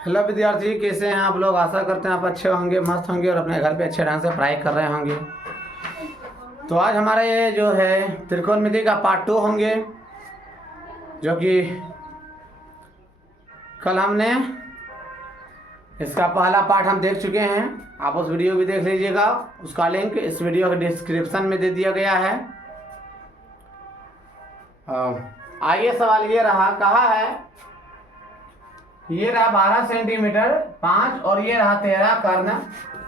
Hello विद्यार्थी, कैसे हैं आप लोग। आशा करते हैं आप अच्छे होंगे, मस्त होंगे और अपने घर पे अच्छे ढंग से पढ़ाई कर रहे होंगे। तो आज हमारा ये जो है त्रिकोणमिति का पार्ट 2 होंगे, जो कि कल हमने इसका पहला पार्ट हम देख चुके हैं। आप उस वीडियो भी देख लीजिएगा, उसका लिंक इस वीडियो के डिस्क्रिप्शन में दे दिया गया है। आगे सवाल ये रहा, कहा है ये रहा 12 सेंटीमीटर 5 और ये रहा 13 कर्ण,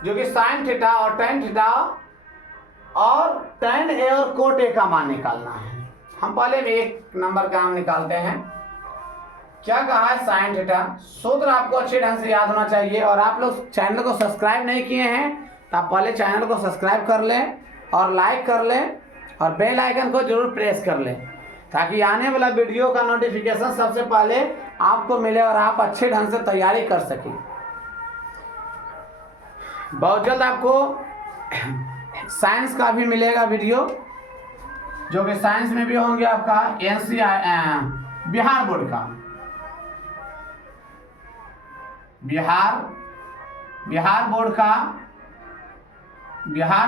जो कि साइन थीटा और टेन थीटा और टेन ए और कोट ए का मान निकालना है। हम पहले भी एक नंबर का हम निकालते हैं। क्या कहा है, साइन थीटा। सूत्र आपको अच्छे ढंग से याद होना चाहिए। और आप लोग चैनल को सब्सक्राइब नहीं किए हैं तो आप पहले चैनल को सब्सक्राइब कर लें और लाइक कर लें और बेल आइकन को जरूर प्रेस कर लें, ताकि आने वाला वीडियो का नोटिफिकेशन सबसे पहले आपको मिले और आप अच्छे ढंग से तैयारी कर सकें। बहुत जल्द आपको साइंस का भी मिलेगा वीडियो, जो कि साइंस में भी होंगे आपका एनसीईआरटी बिहार बोर्ड का। बिहार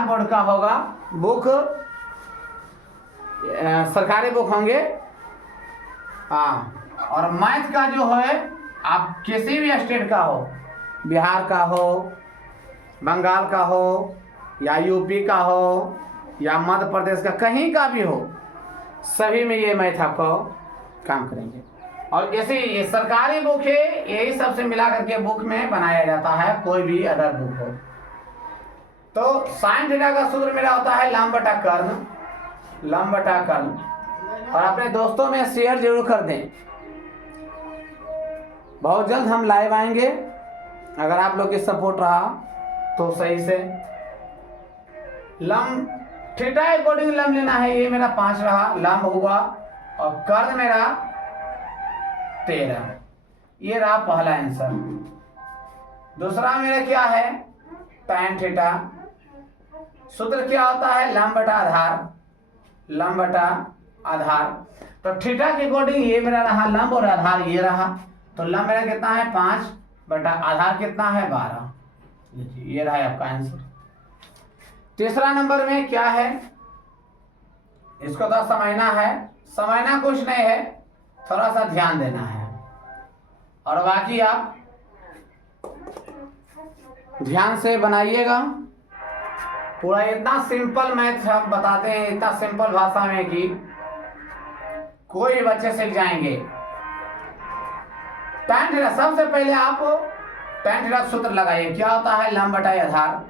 बोर्ड का होगा बुक, सरकारी बुक होंगे। हाँ, और मैथ का जो है आप किसी भी स्टेट का हो, बिहार का हो, बंगाल का हो या यूपी का हो या मध्य प्रदेश का, कहीं का भी हो, सभी में ये मैथ आपको काम करेंगे। और ऐसे ये सरकारी बुक है, यही सबसे मिला करके बुक में बनाया जाता है, कोई भी अदर बुक हो। तो साइन थीटा का सूत्र मेरा होता है लंब बटा कर्ण, लंब बटा कर्ण। और अपने दोस्तों में शेयर जरूर कर दें। बहुत जल्द हम लाइव आएंगे, अगर आप लोग की सपोर्ट रहा तो सही से। लंब थीटा अकॉर्डिंग लंब लेना है। ये मेरा 5 रहा, लंब हुआ, और कर्ण मेरा 13। ये रहा पहला आंसर। दूसरा मेरा क्या है, tan थीटा। सूत्र क्या होता है, लंब बटा आधार, लंब बटा आधार। तो थीटा के अकॉर्डिंग ये मेरा रहा लंब और आधार ये रहा। तो लंब मेरा कितना है 5 बटा आधार कितना है 12। ये रहा आपका आंसर। तीसरा नंबर में क्या है, इसको तो समझना है, समझना कुछ नहीं है, थोड़ा सा ध्यान देना है और बाकी आप ध्यान से बनाइएगा। पूरा इतना सिंपल मैथ हम बताते हैं, इतना सिंपल भाषा में कि कोई बच्चे सीख जाएंगे। tan थीटा, सबसे पहले आप tan थीटा सूत्र लगाइए। क्या होता है, लंब बटा आधार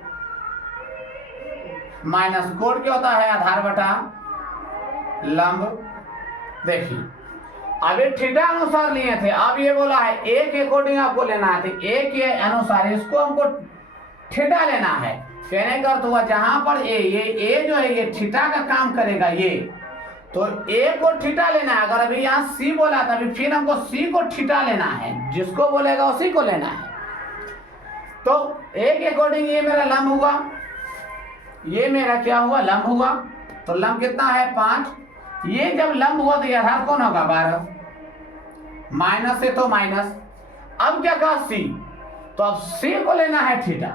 माइनस कोण क्या होता है, आधार बटा लंब। देखिए अब ये थीटा अनुसार लिए थे, अब ये बोला है ए के अकॉर्डिंग आपको लेना है। तो ए के अनुसार इसको हमको थीटा लेना है। कहने का अर्थ हुआ जहां पर ए जो है ये थीटा का काम करेगा, ये तो ए को थीटा लेना है। अगर अभी यहाँ सी बोला था, अभी फिर हमको सी को थीटा लेना है, जिसको बोलेगा उसी को लेना है। तो ए के अकॉर्डिंग ये मेरा लंब हुआ, ये मेरा क्या हुआ, लंब हुआ। तो लंब कितना है 5। ये जब लंब हुआ तो ये आधार कौन होगा 12, माइनस से तो माइनस। अब क्या कहा सी, तो अब सी को लेना है थीटा,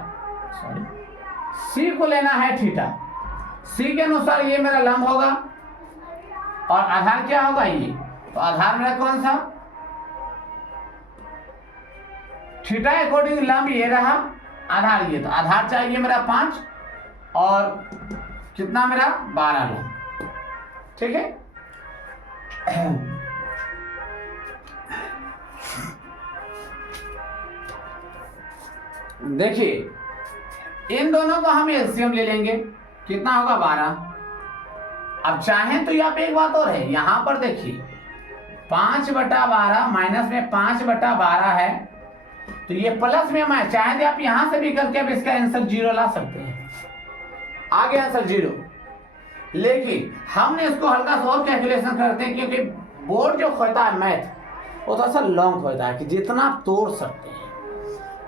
सॉरी सी को लेना है थीटा। सी के अनुसार ये मेरा लंब होगा और आधार क्या होगा ये, तो आधार मेरा कौन सा, थीटा अकॉर्डिंग लंब ये रहा, आधार ये। तो आधार चाहिए मेरा 5 और कितना मेरा 12 लंब। ठीक है, देखिए इन दोनों को हम एलसीएम ले लेंगे, कितना होगा 12। अब चाहें तो यहाँ पे एक बात और है, यहां पर देखिए 5 बटा 12 माइनस में 5 बटा 12 है, तो ये प्लस में मैं चाहें तो आप यहां से भी करके अब इसका आंसर 0 ला सकते हैं। आगे आंसर 0, लेकिन हमने इसको हल्का सा और कैलकुलेशन करते हैं, क्योंकि बोर्ड जो होता है मैथ वो थोड़ा सा लॉन्ग होता है कि जितना आप तोड़ सकते हैं।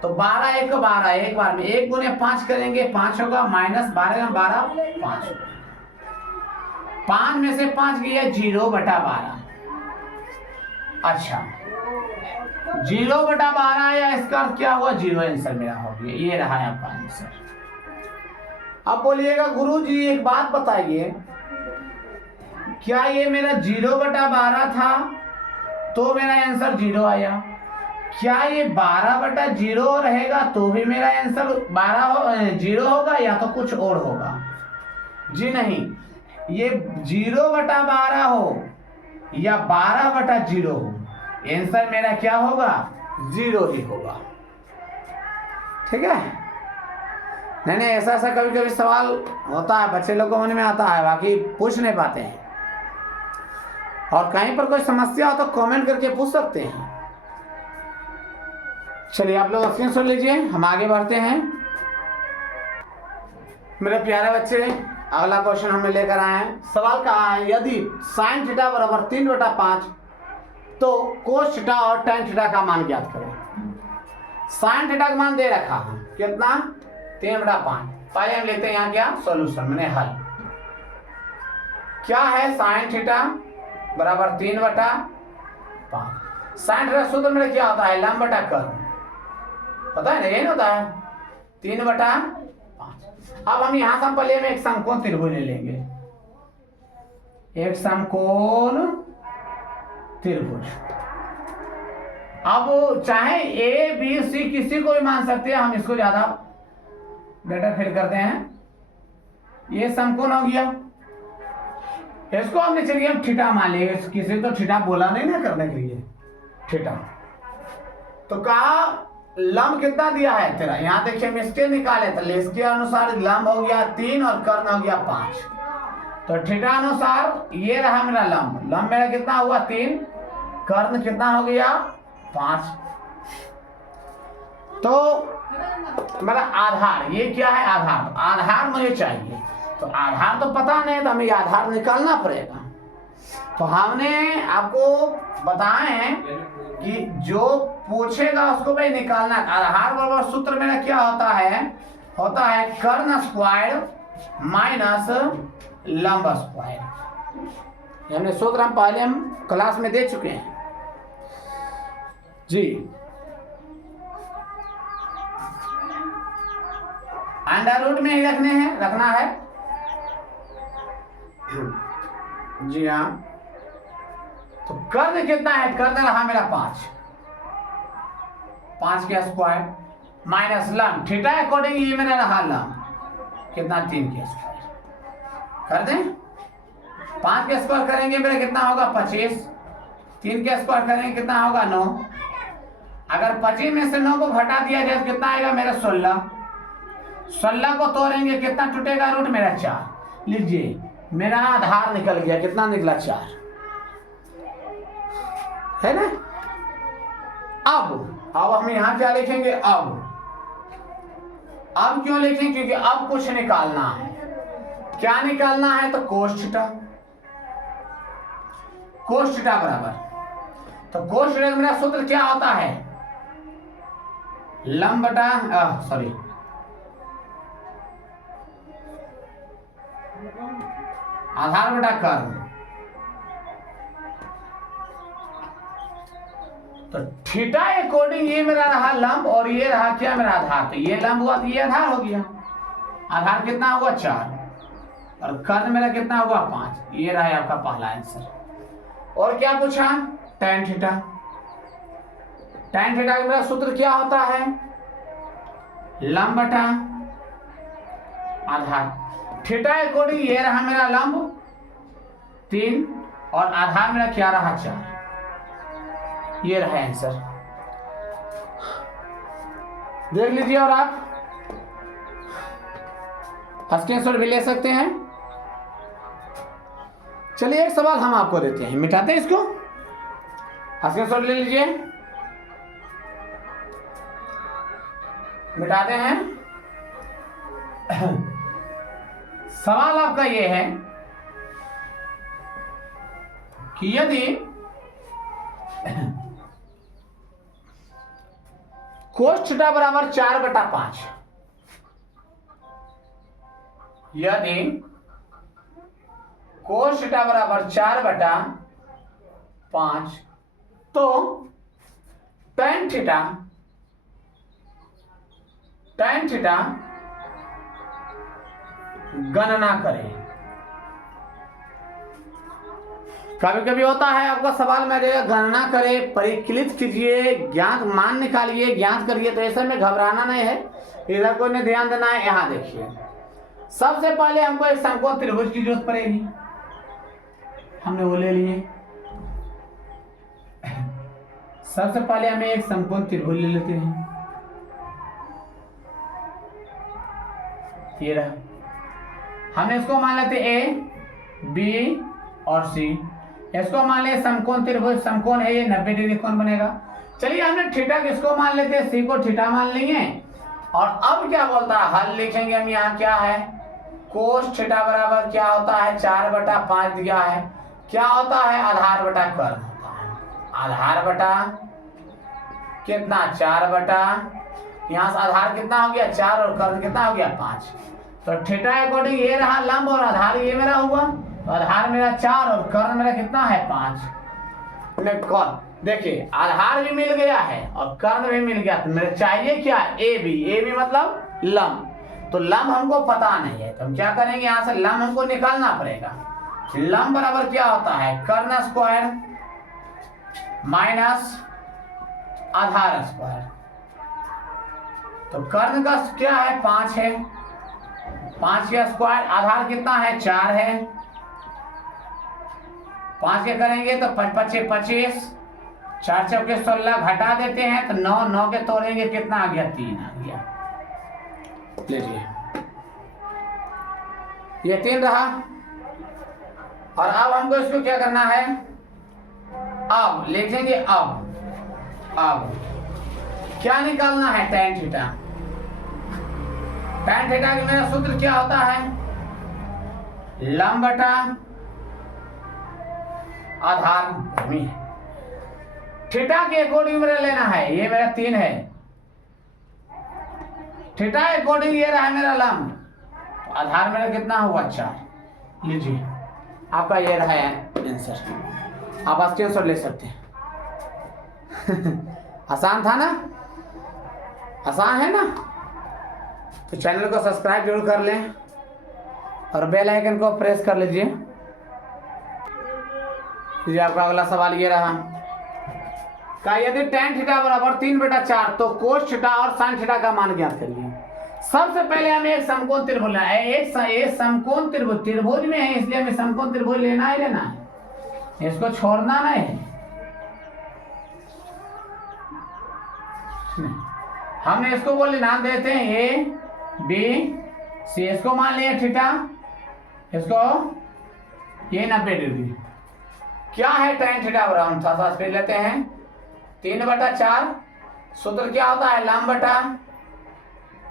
तो 12 1 12, एक बार में 1 गुने 5 करेंगे 5 होगा, माइनस 12 में 12 5 होगा। 5 में से 5 गया 0 बटा 12। अच्छा 0/12 या इसका अर्थ क्या हुआ 0 आंसर मेरा हो गया। ये रहा है आपका आंसर। अब बोलिएगा गुरुजी एक बात बताइए, क्या ये मेरा 0/12 था तो मेरा आंसर 0 आया? क्या ये 12/0 रहेगा तो भी मेरा आंसर 0 होगा या तो कुछ और होगा? जी नहीं, ये 0/12 हो या 12/0 हो, आंसर मेरा क्या होगा 0 ही होगा। ठीक है? नहीं ऐसा कभी कभी सवाल होता है, बच्चे लोग को मन में आता है, बाकी पूछ नहीं पाते हैं। और कहीं पर कोई समस्या हो तो कमेंट करके पूछ सकते हैं। चलिए आप लोग स्क्रीन शॉट लीजिए, हम आगे बढ़ते हैं। मेरे प्यारे बच्चे, अगला क्वेश्चन हमें लेकर आए हैं। सवाल कहा है, यदि sin थीटा बराबर 3/5 तो cos थीटा और tan थीटा का मान ज्ञात करें। sin थीटा का मान दे रखा है कितना 3/5। पहले हम लेते हैं यहाँ क्या सॉल्यूशन मैंने हल। क्या है sin थीटा बराबर 3/5। sin थीटा सूत्र में क्या होता है लंब बटा कर्ण, पता है ना, यही होता है 3/5। अब हम यहां से पहले में एक समकोण त्रिभुज ले लेंगे, एक समकोण त्रिभुज। अब चाहे ए बी सी किसी को भी मान सकते हैं, हम इसको ज्यादा बेटर फील करते हैं। ये समकोण हो गया, इसको हमने चलिए हम थीटा मान लिए, किसी तो थीटा बोला नहीं ना करने के लिए थीटा। तो कहा लंब कितना दिया है तेरा, यहाँ देखिए हम इसके निकाले तो इसके अनुसार लंब हो गया 3 और कर्ण हो गया 5। तो थीटा अनुसार ये रहा मेरा लंब मेरा कितना हुआ 3, कर्ण कितना हो गया 5। तो मेरा आधार ये क्या है आधार मुझे चाहिए। तो आधार तो पता नहीं, तो हमें आधार निकालना पड़ेगा। तो हमने आपको बताए हैं कि जो पूछेगा उसको भाई निकालना। आधार बराबर सूत्र मेरा क्या होता है कर्ण स्क्वायर माइनस लंब स्क्वायर। हमने सूत्र हम पहले हम क्लास में दे चुके हैं जी। अंडर रूट में ही रखना है जी हाँ। तो कर्ण कितना है, कर्ण रहा मेरा 5 के स्क्वायर माइनस लंब थीटा अकॉर्डिंग ये मेरा रहा लंब कितना 3 के स्क्वायर कर दें। 5 के स्क्वायर करेंगे मेरा कितना होगा 25, 3 के स्क्वायर करेंगे कितना होगा 9। अगर 25 में से 9 को घटा दिया जाए तो कितना आएगा मेरा 16 को तोड़ेंगे कितना टूटेगा रूट मेरा 4। लीजिए मेरा आधार निकल गया, कितना निकला 4 है ना। अब हम यहां क्या लिखेंगे, अब क्यों लिखेंगे, क्योंकि अब कुछ निकालना है। क्या निकालना है, तो कोस थीटा बराबर, तो कोस थीटा मेरा सूत्र क्या होता है लंब बटा आधार बटा कर्ण। तो थीटा अकॉर्डिंग ये मेरा रहा लंब और ये रहा क्या मेरा आधार। तो ये लंब हुआ तो ये आधार हो गया। आधार कितना हुआ 4 और कर्ण मेरा कितना हुआ 5। ये रहा आपका पहला आंसर। और क्या पूछा tan थीटा। tan थीटा का मेरा सूत्र क्या होता है लंब बटा आधार। थीटा अकॉर्डिंग ये रहा मेरा लंब 3 और आधार मेरा क्या रहा 4। ये रहा आंसर, देख लीजिए। और आप स्क्रीनशॉट भी ले सकते हैं। चलिए एक सवाल हम आपको देते हैं, मिटाते हैं इसको, स्क्रीनशॉट ले लीजिए, मिटाते हैं। सवाल आपका ये है कि यदि कोस थीटा बराबर 4/5, यदि कोस थीटा बराबर 4/5 तो tan थीटा गणना करें। कभी कभी होता है आपका सवाल में रहेगा गणना करें, परिकलित कीजिए, ज्ञात मान निकालिए, ज्ञात करिए। तो ऐसे में घबराना नहीं है, इधर को नहीं ध्यान देना है। यहाँ देखिए, सबसे पहले हमको एक समकोण त्रिभुज की जरूरत पड़ेगी, हमने वो ले लिए। सबसे पहले हमें एक समकोण त्रिभुज ले लेते हैं, ये रहा। हमने इसको मान लेते ए, बी और सी। इसको मान ले समकोण त्रिभुज, समकोण है ये, 90 डिग्री कोण बनेगा। चलिए हमने थीटा किसको मान लेते हैं, सी को थीटा मान लेंगे। और अब क्या बोलता है, हल लिखेंगे हम। यहाँ क्या है, कोस थीटा बराबर क्या होता है, 4/5 दिया है। क्या होता है, आधार बटा कर्ण होता है। आधार बटा कितना, 4 यहाँ से आधार कितना हो गया 4 और कर्ण कितना हो गया 5। तो थीटा अकॉर्डिंग ये रहा लंब और आधार ये मेरा हुआ। तो आधार मेरा 4 और कर्ण मेरा कितना है 5। देखिए आधार भी मिल गया है और कर्ण भी मिल गया। तो मेरे चाहिए क्या, ए बी मतलब लंब। तो लंब हमको पता नहीं है, तो हम क्या करेंगे, यहाँ से लंब हमको निकालना पड़ेगा। लंब बराबर क्या होता है, कर्ण स्क्वायर माइनस आधार स्क्वायर। तो कर्ण का क्या है 5 है, 5 का स्क्वायर, आधार कितना है 4 है। 5 के करेंगे तो 5 5 25, 4 चौके 16, घटा देते हैं तो 9, 9 के तोड़ेंगे कितना आ गया 3 आ गया। लीजिए ये 3 रहा। और अब हमको इसको क्या करना है, अब लिखेंगे अब क्या निकालना है, tan थीटा। tan थीटा का मेरा सूत्र क्या होता है, लंब बटा आधार भूमि है। थीटा के अकॉर्डिंग मेरा लेना है, ये मेरा 3 है। थीटा अकॉर्डिंग ये रहा मेरा लंब, तो आधार मेरा कितना हुआ 4। लीजिए आपका ये रहा है आंसर, आप स्क्रीनशॉट ले सकते हैं। आसान था ना, आसान है ना। तो चैनल को सब्सक्राइब जरूर कर लें और बेल आइकन को प्रेस कर लीजिए। ये आपका अगला सवाल ये रहा, का यदि tan थीटा बराबर 3/4 तो कोस थीटा और sin थीटा का मान ज्ञात करिए। सबसे पहले हमें एक समकोण त्रिभुज लेना है। एक समकोण त्रिभुज में है, इसलिए हमें समकोण त्रिभुज लेना ही लेना है, इसको छोड़ना नहीं है। हमने इसको बोले नाम देते हैं ए बी सी। इसको मान लिया थीटा, इसको ये 90 डिग्री। क्या है tan थीटा बराबर, हम साथ फिर लेते हैं 3/4। सूत्र क्या होता है, लंब बटा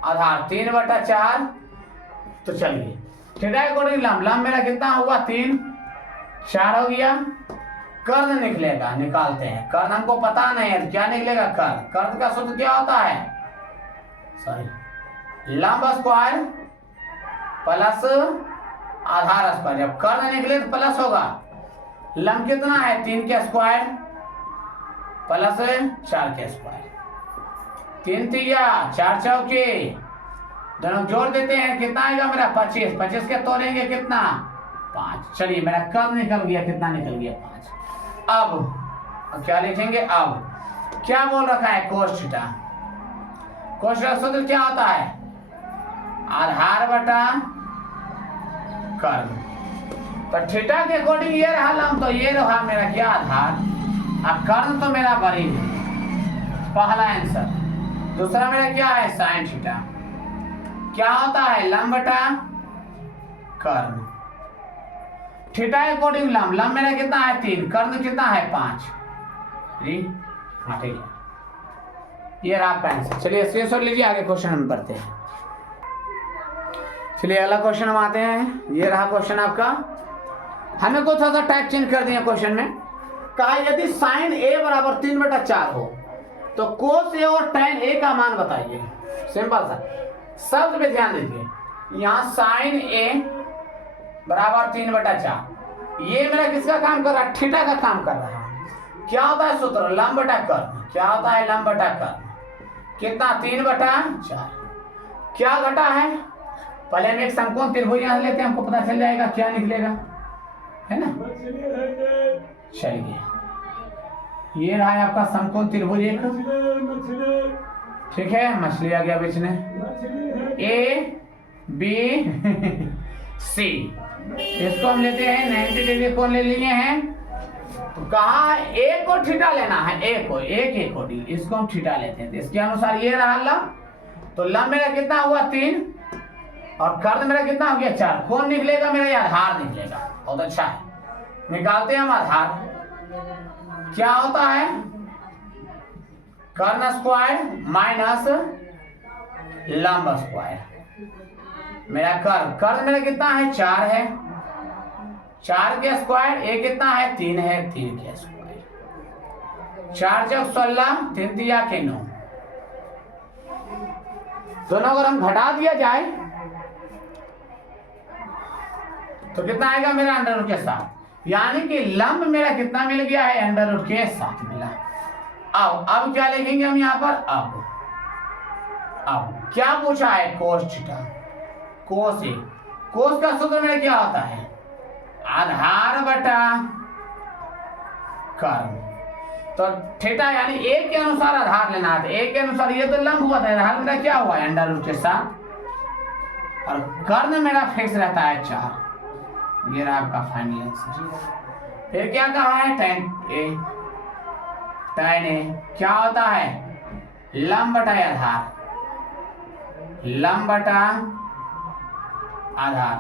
आधार 3/4। तो चलिए थीटा अकॉर्डिंग लंब मेरा कितना हुआ 3, 4 हो गया। कर्ण निकलेगा, निकालते हैं। कर्ण हमको पता नहीं है, क्या निकलेगा कर्ण। कर्ण का सूत्र क्या होता है, सॉरी लंब स्क्वायर प्लस आधार स्क्वायर। जब कर्ण निकले तो प्लस होगा। लंब कितना है 3 के स्क्वायर प्लस 4 के स्क्वायर। 3 तिया 4 चौके, दोनों जोड़ देते हैं, कितना आएगा मेरा 25। 25 के तोड़ेंगे कितना 5। चलिए मेरा कर्ण निकल गया, कितना निकल गया 5। अब क्या लिखेंगे, अब क्या बोल रखा है कोस थीटा। कोस थीटा सूत्र क्या होता है, आधार बटा कर्ण। तो थीटा के अकॉर्डिंग ये रहा लंब, तो ये रहा मेरा क्या आधार, अब कर्ण तो मेरा बड़ी है, पहला आंसर। दूसरा मेरा क्या है sin थीटा। क्या होता है लंब बटा कर्ण। थीटा अकॉर्डिंग लंब मेरा कितना है 3, कर्ण कितना है 5। ठीक है, ये रहा आपका आंसर। चलिए स्क्रीनशॉट लीजिए, आगे क्वेश्चन हम पढ़ते हैं। चलिए अगला क्वेश्चन हम आते हैं। ये रहा क्वेश्चन आपका, हमें कुछ सा टाइप चेंज कर दिया क्वेश्चन में। कहा यदि sin a बराबर 3/4 हो तो cos a और tan a का मान बताइए। सिंपल सा शब्द पे ध्यान दीजिए, यहाँ sin a बराबर 3/4, ये मेरा किसका काम कर रहा है, थीटा का काम कर रहा है। क्या होता है सूत्र, लंब बटा कर्ण। क्या होता है, लंब बटा कर्ण। कितना, 3/4। क्या घटा है, पहले हम एक समकोण त्रिभुज यहां लेते हैं, हमको पता चल जाएगा क्या निकलेगा, है ना। चलिए, ये रहा है आपका समकोण त्रिभुज एक, ठीक है। मछली आ गया बीच में, ए बी सी। इसको हम लेते हैं 90 डिग्री कोण ले लिए हैं। तो कहा ए को थीटा लेना है, ए को, एक को डी, इसको हम थीटा लेते हैं। तो इसके अनुसार ये रहा लंब। तो लंब मेरा कितना हुआ, 3, और कर्ण मेरा कितना हो गया, 4। कौन निकलेगा मेरा, ये आधार निकलेगा। बहुत अच्छा है, निकालते हैं हम आधार। क्या होता है, कर्ण स्क्वायर माइनस लंब स्क्वायर। मेरा कर्ण मेरा कितना है, 4 है। 4 के स्क्वायर, ए कितना है, 3 है। 3 के स्क्वायर, 4 चौक 16, 3 दिया के 9। दोनों अगर हम घटा दिया जाए तो कितना आएगा मेरा, अंडर रूट के 7। यानी कि लंब मेरा कितना मिल गया है, अंडर रूट के 7 मिला। अब क्या लिखेंगे हम यहाँ पर, अब क्या पूछा है, कोस थीटा। कोस ए, कोस का सूत्र मेरा क्या होता है, आधार बटा कर्ण। तो थीटा यानी ए के अनुसार आधार लेना है। ए के अनुसार ये तो लंब हुआ था, आधार मेरा क्या हुआ है, अंडर रूट के 7, और कर्ण मेरा फिक्स रहता है 4। ये रहा आपका फाइनल आंसर। फिर क्या कहा है, tan ए क्या होता है, लंब बटा आधार, लंब बटा आधार।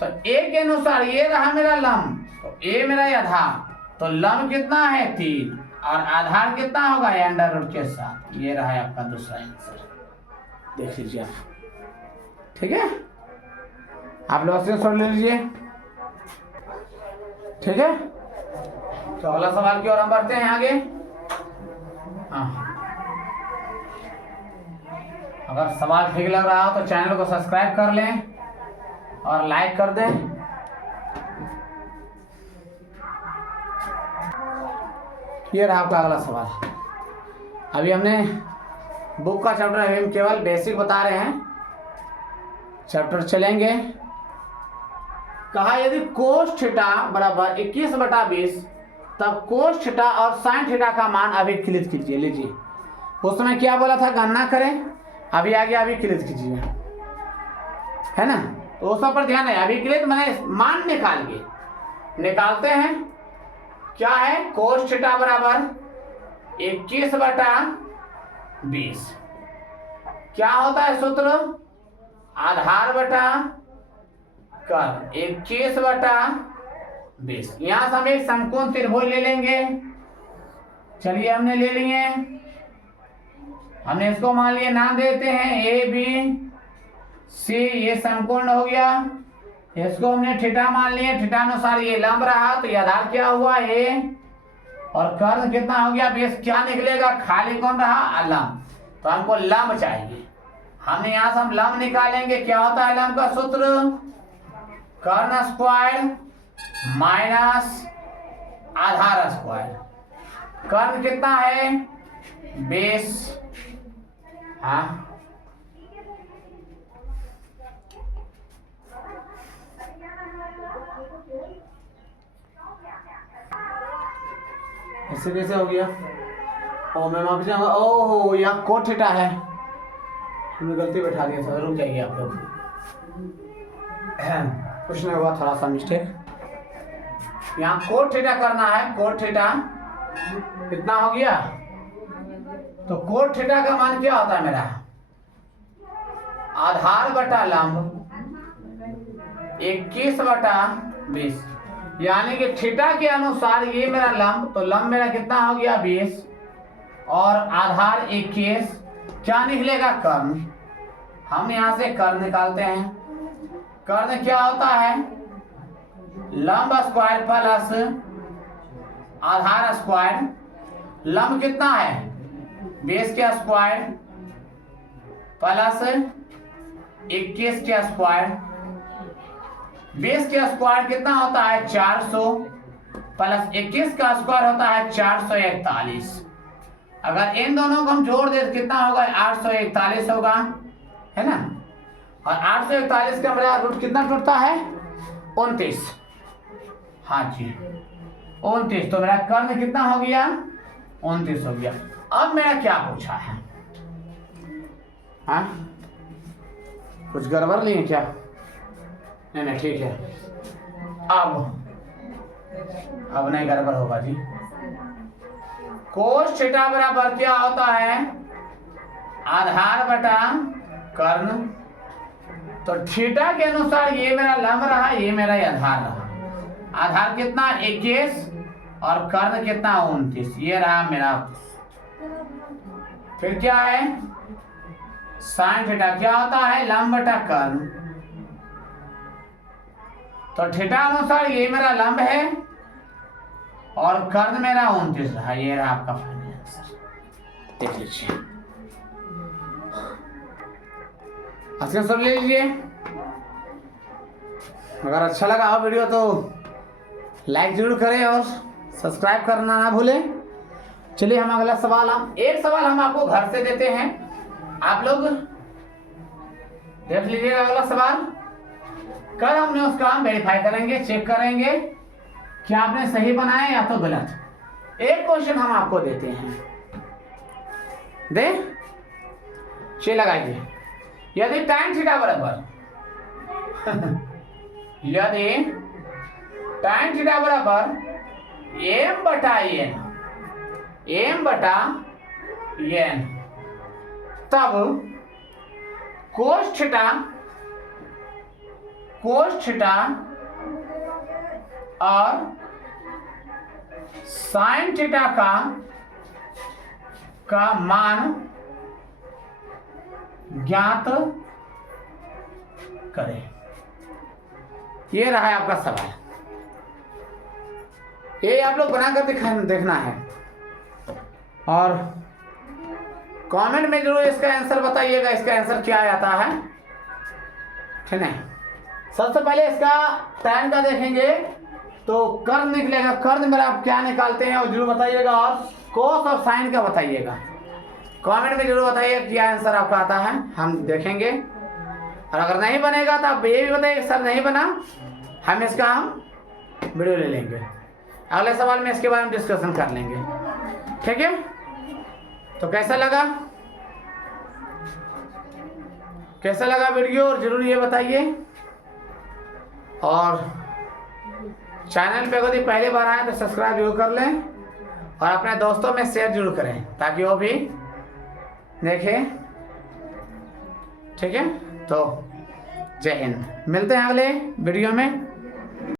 तो ए के अनुसार ये रहा मेरा लंब, तो ए मेरा आधार, तो लंब कितना है, 3, और आधार कितना होगा, अंडर रूट के 7। ये रहा है आपका दूसरा आंसर, देख लीजिए आप, ठीक है। आप लोग से सुन लीजिए, ठीक है। तो अगला सवाल की ओर हम बढ़ते हैं आगे। हाँ, अगर सवाल ठीक लग रहा हो तो चैनल को सब्सक्राइब कर लें और लाइक कर दें। ये रहा आपका अगला सवाल। अभी हमने बुक का चैप्टर, अभी हम केवल बेसिक बता रहे हैं, चैप्टर चलेंगे। कहा यदि कोस थीटा बराबर 21/20, तब कोस थीटा और साइन थीटा का मान अभिकलित कीजिए। लीजिए, उस समय क्या बोला था, गणना करें, अभी आगे अभिकलित कीजिए, है ना। तो उस पर ध्यान है, अभिकलित मैंने मान निकालते हैं। क्या है, कोस थीटा बराबर 21/20। क्या होता है सूत्र, आधार बटा कर्ण, 21/20। यहां से हम एक समकोण त्रिभुज ले लेंगे। चलिए, हमने ले लिए, हमने इसको मान लिया, नाम देते हैं ए बी सी। ये समकोण हो गया, इसको हमने थीटा मान लिया, थीटा अनुसार ये लंब रहा, तो ये आधार क्या हुआ, ए, और कर्ण कितना हो गया, बेस। क्या निकलेगा, खाली कौन रहा, लंब। तो हमको लंब चाहिए, हमने यहां से हम लंब निकालेंगे। क्या होता है लंब का सूत्र, कर्ण स्क्वायर माइनस आधार स्क्वायर। कर्ण कितना है, बेस। हाँ, ऐसे कैसे हो गया, ओ मैं माफ चाहूंगा, ओहो यहाँ कोट थीटा है, हमने गलती बैठा दिया था। रुक जाइए आप लोग, कुछ नहीं हुआ, थोड़ा सा मिस्टेक। यहाँ कोट थीटा करना है, कोट थीटा कितना हो गया, तो कोट थीटा का मान क्या होता है मेरा, आधार बटा लंब 21/20। यानी कि थीटा के अनुसार ये मेरा लंब, तो लंब मेरा कितना हो गया, 20, और आधार 21। क्या निकलेगा, कर्ण। हम यहां से कर्ण निकालते हैं। कर्ण क्या होता है, लंब स्क्वायर प्लस आधार स्क्वायर। लंब कितना है, बेस के स्क्वायर प्लस 21 के स्क्वायर। बेस के स्क्वायर कितना होता है, 400, प्लस 21 का स्क्वायर होता है 441। अगर इन दोनों को हम जोड़ दे तो कितना होगा, 841 होगा, है ना। और 841 का मेरा रूट कितना टूटता है, 29। हाँ जी 29, तो मेरा कर्ण कितना हो गया, 29 हो गया। अब मेरा क्या पूछा है, हाँ कुछ गड़बड़ नहीं है क्या, नहीं ठीक है। अब नहीं गड़बड़ होगा जी। कोस थीटा बराबर क्या होता है, आधार बटा कर्ण। तो थीटा के अनुसार ये मेरा लंब रहा, ये मेरा आधार रहा। आधार कितना 21 और कर्ण कितना 29, ये रहा मेरा। फिर क्या है, साइन थीटा क्या होता है, लंब बटा कर्ण। तो थीटा अनुसार ये मेरा लंब है और कर्ण मेरा 29 रहा, ये रहा आपका फाइनल आंसर। देख लीजिए, अच्छा सब ले लीजिए। अगर अच्छा लगा हो वीडियो तो लाइक जरूर करें और सब्सक्राइब करना ना भूलें। चलिए हम अगला सवाल, हम एक सवाल हम आपको घर से देते हैं, आप लोग देख लीजिएगा। अगला सवाल कल हमने उसका हम वेरीफाई करेंगे, चेक करेंगे कि आपने सही बनाया या तो गलत। एक क्वेश्चन हम आपको देते हैं, दे चलिए लगाइए। यदि tan थीटा बराबर यदि tan थीटा बराबर m बटा n, तब कोस थीटा और साइन थीटा का मान ज्ञात करें। ये रहा है आपका सवाल, ये आप लोग बनाकर देखना है और कमेंट में जरूर इसका आंसर बताइएगा, इसका आंसर क्या आता है, ठीक है। सबसे पहले इसका tan का देखेंगे तो कर्ण निकलेगा, कर्ण मेरा आप क्या निकालते हैं और जरूर बताइएगा, और कोस और साइन का बताइएगा। कमेंट में जरूर बताइए क्या आंसर आपका आता है, हम देखेंगे। और अगर नहीं बनेगा तो आप ये भी बताइए सर नहीं बना, हम इसका वीडियो ले लेंगे। अगले सवाल में इसके बारे में डिस्कशन कर लेंगे, ठीक है। तो कैसा लगा वीडियो, और जरूर ये बताइए। और चैनल पे अगर पहली बार आए तो सब्सक्राइब जरूर कर लें और अपने दोस्तों में शेयर जरूर करें ताकि वो भी देखें, ठीक है। तो जय हिंद, मिलते हैं अगले वीडियो में।